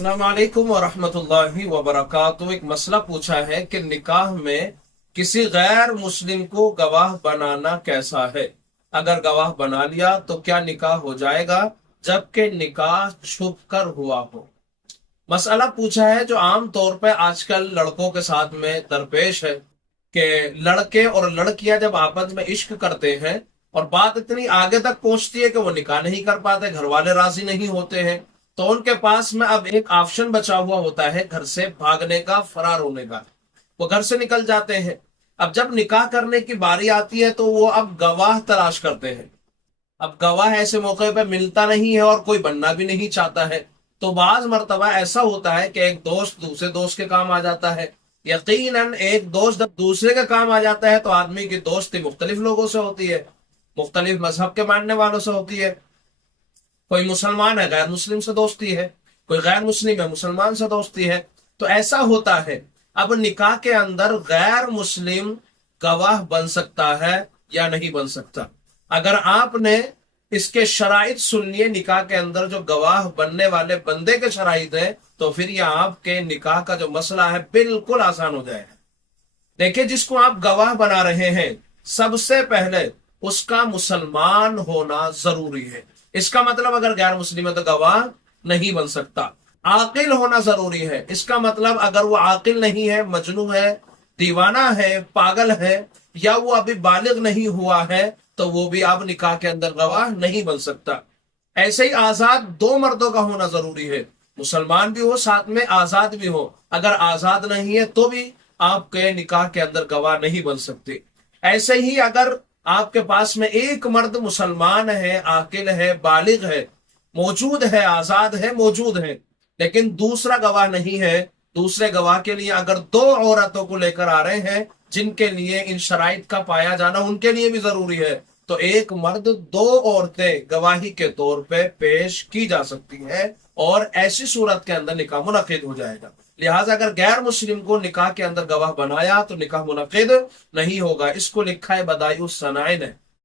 अस्सलाम वालेकुम वरहमतुल्लाहि वबरकातुहू। एक मसला पूछा है कि निकाह में किसी गैर मुस्लिम को गवाह बनाना कैसा है। अगर गवाह बना लिया तो क्या निकाह हो जाएगा जबकि निकाह छुप कर हुआ हो। मसला पूछा है जो आम तौर पे आजकल लड़कों के साथ में दरपेश है कि लड़के और लड़कियां जब आपस में इश्क करते हैं और बात इतनी आगे तक पहुंचती है कि वो निकाह नहीं कर पाते, घर वाले राजी नहीं होते हैं, तो उनके पास में अब एक ऑप्शन बचा हुआ होता है घर से भागने का, फरार होने का। वो घर से निकल जाते हैं। अब जब निकाह करने की बारी आती है तो वो अब गवाह तलाश करते हैं। अब गवाह ऐसे मौके पे मिलता नहीं है और कोई बनना भी नहीं चाहता है। तो बाज मर्तबा ऐसा होता है कि एक दोस्त दूसरे दोस्त के काम आ जाता है। यकीनन एक दोस्त जब दूसरे के काम आ जाता है तो आदमी की दोस्ती मुख्तलिफ लोगों से होती है, मुख्तलिफ मजहब के मानने वालों से होती है। कोई मुसलमान है, गैर मुस्लिम से दोस्ती है, कोई गैर मुस्लिम है, मुसलमान से दोस्ती है। तो ऐसा होता है। अब निकाह के अंदर गैर मुस्लिम गवाह बन सकता है या नहीं बन सकता। अगर आपने इसके शराइत सुन लिए, निकाह के अंदर जो गवाह बनने वाले बंदे के शराइत है, तो फिर यह आपके निकाह का जो मसला है बिल्कुल आसान हो जाएगा। देखिए, जिसको आप गवाह बना रहे हैं सबसे पहले उसका मुसलमान होना जरूरी है। इसका मतलब अगर गैर मुस्लिम है तो गवाह नहीं बन सकता। आकिल होना जरूरी है। इसका मतलब अगर वो आकिल नहीं है, मजनू है, दीवाना है, पागल है, या वो अभी बालिग नहीं हुआ है, तो वो भी अब निकाह के अंदर गवाह नहीं बन सकता। ऐसे ही आजाद दो मर्दों का होना जरूरी है, मुसलमान भी हो साथ में आजाद भी हो। अगर आजाद नहीं है तो भी आपके निकाह के अंदर गवाह नहीं बन सकते। ऐसे ही अगर आपके पास में एक मर्द मुसलमान है, आकिल है, बालिग है, मौजूद है, आजाद है, मौजूद है, लेकिन दूसरा गवाह नहीं है, दूसरे गवाह के लिए अगर दो औरतों को लेकर आ रहे हैं जिनके लिए इन शराइत का पाया जाना उनके लिए भी जरूरी है, तो एक मर्द दो औरतें गवाही के तौर पे पेश की जा सकती है और ऐसी सूरत के अंदर निकाह मुनक्किद हो जाएगा। लिहाजा अगर गैर मुस्लिम को निकाह के अंदर गवाह बनाया तो निकाह मुनक्किद नहीं होगा। इसको लिखा है बदाइउस सनाइन है।